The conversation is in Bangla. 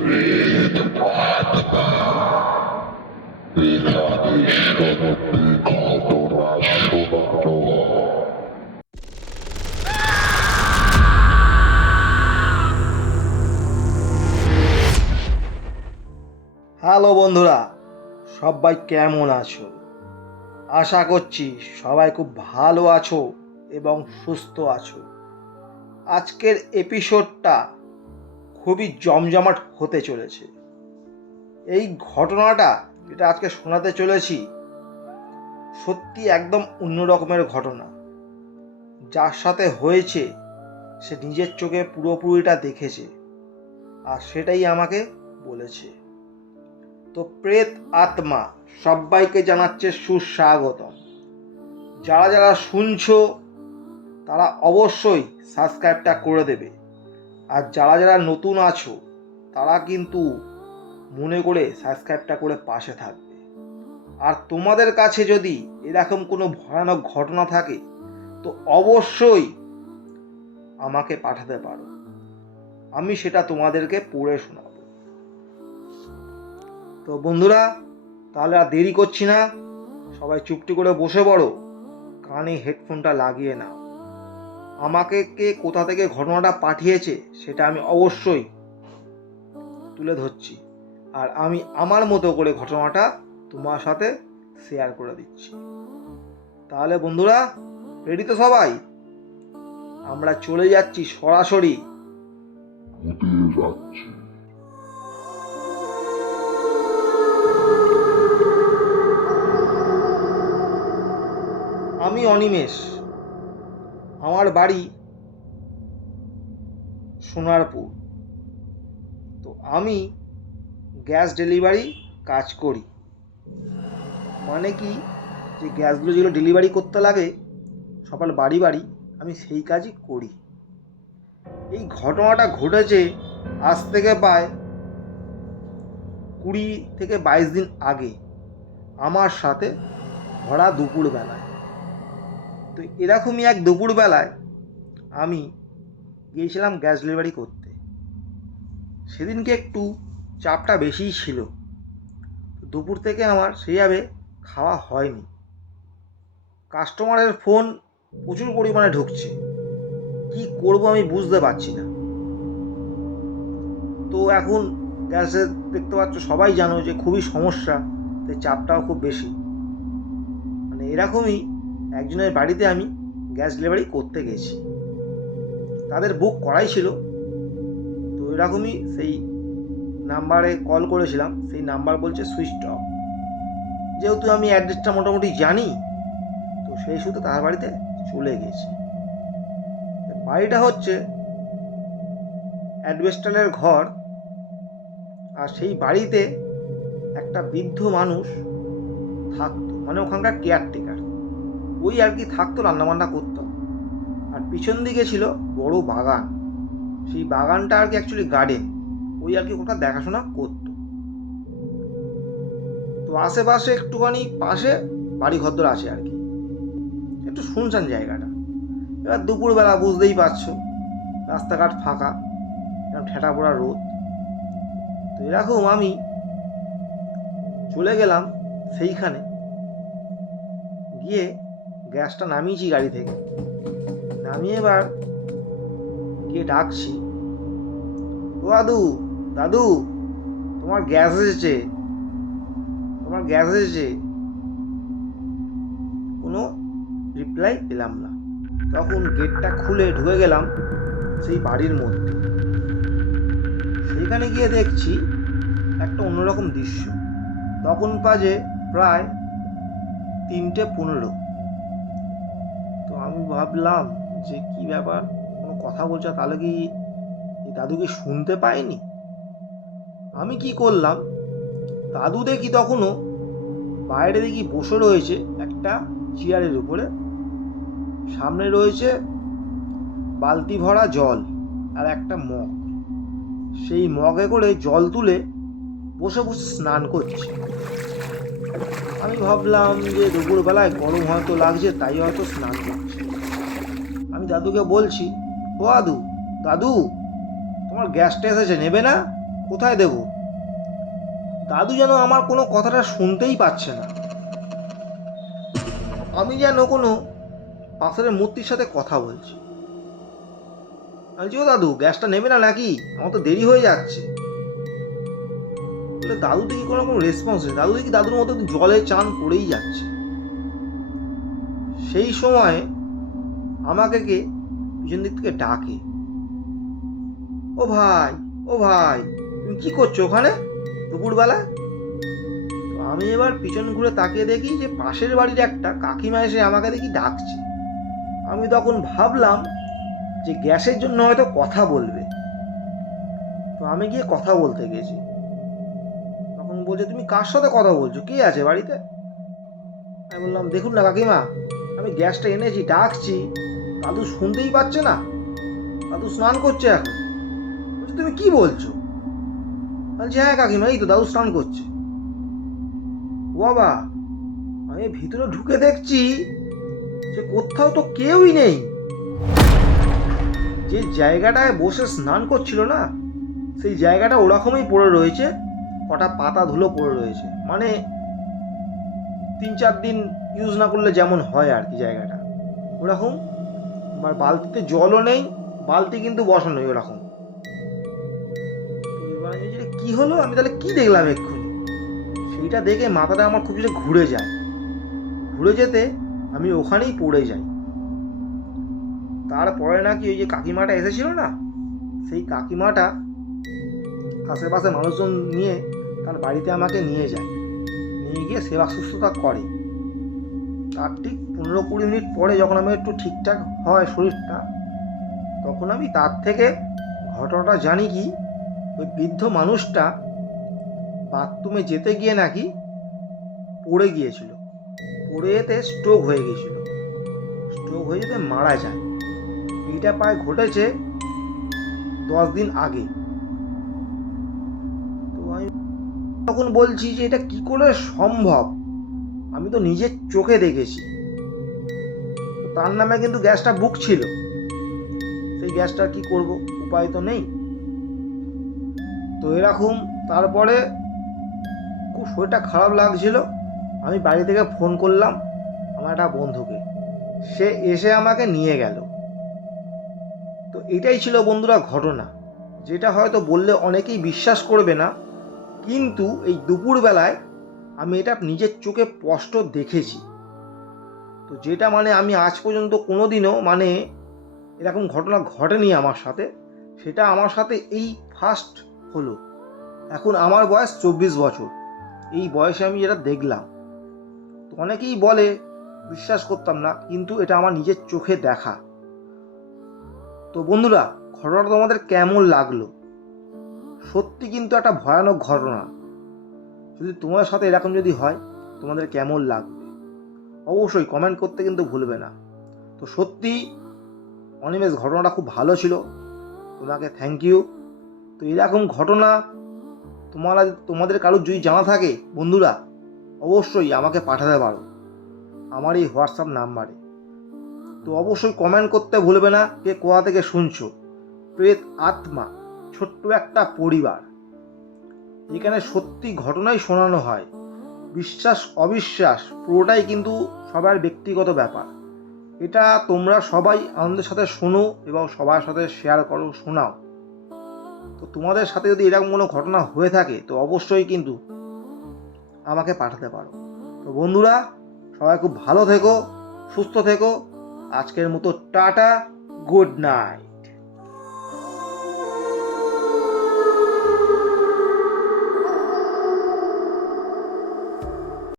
হ্যালো বন্ধুরা, সবাই কেমন আছো? আশা করছি সবাই খুব ভালো আছো এবং সুস্থ আছো। আজকের এপিসোডটা খুবই জমজমাট হতে চলেছে। এই ঘটনাটা যেটা আজকে শোনাতে চলেছি সত্যি একদম অন্য রকমের ঘটনা। যার সাথে হয়েছে সে নিজের চোখে পুরোপুরিটা দেখেছে আর সেটাই আমাকে বলেছে। তো প্রেত আত্মা সবাইকে জানাচ্ছে সুস্বাগতম। যারা যারা শুনছো তারা অবশ্যই সাবস্ক্রাইবটা করে দেবে, আর যারা যারা নতুন আছো তারা কিন্তু মনে করে সাবস্ক্রাইবটা করে পাশে থাকবে। আর তোমাদের কাছে যদি এরকম কোনো ভয়ানক ঘটনা থাকে তো অবশ্যই আমাকে পাঠাতে পারো, আমি সেটা তোমাদেরকে পড়ে শোনাবো। তো বন্ধুরা, তাহলে আর দেরি করছি না, সবাই চুপটি করে বসে পড়ো, কানে হেডফোনটা লাগিয়ে নাও। আমাকে কে কোথা থেকে ঘটনাটা পাঠিয়েছে সেটা আমি অবশ্যই তুলে ধরছি, আর আমি আমার মতো করে ঘটনাটা তোমার সাথে শেয়ার করে দিচ্ছি। তাহলে বন্ধুরা, রেডি তো সবাই? আমরা চলে যাচ্ছি সরাসরি আমি অনিমেষ, আমার বাড়ি সোনারপুর। তো আমি গ্যাস ডেলিভারি কাজ করি। মানে কি, যে গ্যাসগুলো যেগুলো ডেলিভারি করতে লাগে সকাল বাড়ি বাড়ি, আমি সেই কাজই করি। এই ঘটনাটা ঘটেছে আজ থেকে প্রায় 20 থেকে 22 দিন আগে আমার সাথে ভরা দুপুরবেলায়। তো এরকমই এক দুপুরবেলায় আমি গিয়েছিলাম গ্যাস ডেলিভারি করতে। সেদিনকে একটু চাপটা বেশিই ছিল, দুপুর থেকে আমার সেইভাবে খাওয়া হয়নি। কাস্টমারের ফোন প্রচুর পরিমাণে ঢুকছে, কি করব আমি বুঝতে পারছি না। তো এখন গ্যাসের দেখতে পাচ্ছ, সবাই জানো যে খুবই সমস্যা, তাই চাপটাও খুব বেশি। মানে এরকমই একজনের বাড়িতে আমি গ্যাস ডেলিভারি করতে গেছি, তাদের বুক করাই ছিল। তো এরকমই সেই নাম্বারে কল করেছিলাম, সেই নাম্বার বলছে সুইচ অফ। যেহেতু আমি অ্যাড্রেসটা মোটামুটি জানি, তো সেই সূত্রে তার বাড়িতে চলে গেছি। বাড়িটা হচ্ছে অ্যাডবেস্টারের ঘর, আর সেই বাড়িতে একটা বৃদ্ধ মানুষ থাকতো, মানে ওখানকার কেয়ারটেকার, ওই আর কি থাকতো, রান্নাবান্না করতো। আর পিছন দিকে ছিল বড় বাগান, সেই বাগানটা আর কি অ্যাকচুয়ালি গার্ডেন, ওই আর কি ওখানকার দেখাশোনা করতো। তো আশেপাশে একটুখানি পাশে বাড়ি ঘরদর আছে আর কি, একটু শুনশান জায়গাটা। এবার দুপুরবেলা বুঝতেই পারছো, রাস্তাঘাট ফাঁকা, এরকম ঠেটা পড়া রোদ। তো এরকম আমি চলে গেলাম সেইখানে, গিয়ে গ্যাসটা নামিয়েছি গাড়ি থেকে, নামিয়ে এবার গিয়ে ডাকছি, ও দাদু, দাদু তোমার গ্যাস এসেছে, তোমার গ্যাস এসেছে। কোনো রিপ্লাই পেলাম না। তখন গেটটা খুলে ঢুকে গেলাম সেই বাড়ির মধ্যে। সেইখানে গিয়ে দেখছি একটা অন্যরকম দৃশ্য। তখন বাজে প্রায় 3:15। তো আমি ভাবলাম যে কি ব্যাপার, কোনো কথা বলছে, তাহলে কি এই দাদু কি শুনতে পায়নি? আমি কি করলাম, দাদু দেখি তখনও বাইরে দেখি বসে রয়েছে একটা চেয়ারের উপরে, সামনে রয়েছে বালতি ভরা জল আর একটা মগ, সেই মগে করে জল তুলে বসে বসে স্নান করছে। আমি ভাবলাম যে দুপুরবেলায় গরম হয়তো লাগছে, তাই হয়তো স্নান করছে। আমি দাদুকে বলছি, ও দাদু, দাদু তোমার গ্যাসটা এসেছে, নেবে না? কোথায় দেব? দাদু যেন আমার কোনো কথাটা শুনতেই পাচ্ছে না। আমি যেন কোনো পাথরের মূর্তির সাথে কথা বলছি। বলছি, ও দাদু, গ্যাসটা নেবে না নাকি? আমার তো দেরি হয়ে যাচ্ছে। বলে দাদু দেখি কোনো রকম রেসপন্স নেই। দাদু দেখি দাদুর মতো জলে চান পড়েই যাচ্ছে। সেই সময় আমাকে কে পিছন দিক থেকে ডাকে, ও ভাই, ও ভাই, তুমি কি করছো ওখানে দুপুরবেলা? তো আমি এবার পিছন ঘুরে তাকিয়ে দেখি যে পাশের বাড়ির একটা কাকিমা এসে আমাকে দেখি ডাকছে। আমি তখন ভাবলাম যে গ্যাসের জন্য হয়তো কথা বলবে। তো আমি গিয়ে কথা বলতে গেছি। তখন বলছে, তুমি কার সাথে কথা বলছো, কে আছে বাড়িতে? আমি বললাম, দেখুন না কাকিমা, আমি গ্যাসটা এনেছি, ডাকছি, দাদু শুনতেই পাচ্ছে না, দাদু স্নান করছে এখন। বলছি, তুমি কি বলছো? বলছি, হ্যাঁ কাকিমা, এই তো দাদু স্নান করছে। ও বাবা, আমি ভিতরে ঢুকে দেখছি যে কোথাও তো কেউই নেই। যে জায়গাটায় বসে স্নান করছিল না, সেই জায়গাটা ওরকমই পড়ে রয়েছে, কটা পাতা ধুলো পড়ে রয়েছে। মানে 3-4 দিন ইউজ না করলে যেমন হয় আর কি জায়গাটা ওরকম। আর বালতিতে জলও নেই, বালতি কিন্তু বসানোই ওরকম। তো এবার আমি যেটা কি হলো, আমি তাহলে কি দেখলাম এক্ষুনি, সেইটা দেখে মাথাটা আমার খুব জোরে ঘুরে যায়। ঘুরে যেতে আমি ওখানেই পড়ে যাই। তারপরে নাকি ওই যে কাকিমাটা এসেছিল না, সেই কাকিমাটা আশেপাশে মানুষজন নিয়ে তার বাড়িতে আমাকে নিয়ে যায়, নিয়ে গিয়ে সেবা শুশ্রূষা করে। তার ঠিক 15-20 মিনিট পরে যখন আমি একটু ঠিকঠাক হয় শরীরটা, তখন আমি তার থেকে ঘটনাটা জানি কি, ওই বৃদ্ধ মানুষটা বাথরুমে যেতে গিয়ে নাকি পড়ে গিয়েছিল। পড়ে যেতে স্ট্রোক হয়ে গিয়েছিল, স্ট্রোক হয়ে যেতে মারা যায়। এইটা প্রায় ঘটেছে 10 দিন আগে। তো আমি তখন বলছি যে এটা কি করে সম্ভব, আমি তো নিজের চোখে দেখেছি। তো তার নামে কিন্তু গ্যাসটা বুক ছিল, সেই গ্যাসটা কি করব, উপায় তো নেই। তো এরকম তারপরে খুব শরীরটা খারাপ লাগছিল। আমি বাড়ি থেকে ফোন করলাম আমার একটা বন্ধুকে, সে এসে আমাকে নিয়ে গেল। তো এটাই ছিল বন্ধুরা ঘটনা, যেটা হয়তো বললে অনেকেই বিশ্বাস করবে না, কিন্তু এই দুপুরবেলায় আমি এটা নিজের চোখে স্পষ্ট দেখেছি। তো যেটা মানে আমি আজ পর্যন্ত কোনো দিনও মানে এরকম ঘটনা ঘটেনি আমার সাথে, সেটা আমার সাথে এই ফার্স্ট হলো। এখন আমার বয়স 24 বছর, এই বয়সে আমি যেটা দেখলাম। তো অনেকেই বলে বিশ্বাস করতাম না, কিন্তু এটা আমার নিজের চোখে দেখা। তো বন্ধুরা, ঘটনাটা তোমাদের কেমন লাগলো? সত্যি কিন্তু একটা ভয়ানক ঘটনা। যদি তোমার সাথে এরকম যদি হয়, তোমাদের কেমন লাগবে অবশ্যই কমেন্ট করতে কিন্তু ভুলবে না। তো সত্যি অনিমেষ, ঘটনাটা খুব ভালো ছিল, তোমাকে থ্যাংক ইউ। তো এরকম ঘটনা তোমাদের কারোর যদি জানা থাকে বন্ধুরা, অবশ্যই আমাকে পাঠাতে পারো আমার এই হোয়াটসঅ্যাপ নাম্বারে। তো অবশ্যই কমেন্ট করতে ভুলবে না কে কোথা থেকে শুনছো। প্রেত আত্মা ছোট্ট একটা পরিবার, এখানে সত্যি ঘটনাই শোনানো হয়। বিশ্বাস অবিশ্বাস পুরোটাই কিন্তু সবার ব্যক্তিগত ব্যাপার। এটা তোমরা সবাই আনন্দের সাথে শোনো এবং সবার সাথে শেয়ার করো, শোনাও। তো তোমাদের সাথে যদি এরকম কোনো ঘটনা হয়ে থাকে তো অবশ্যই কিন্তু আমাকে পাঠাতে পারো। তো বন্ধুরা, সবাই খুব ভালো থেকো, সুস্থ থেকো। আজকের মতো টাটা, গুড নাইট।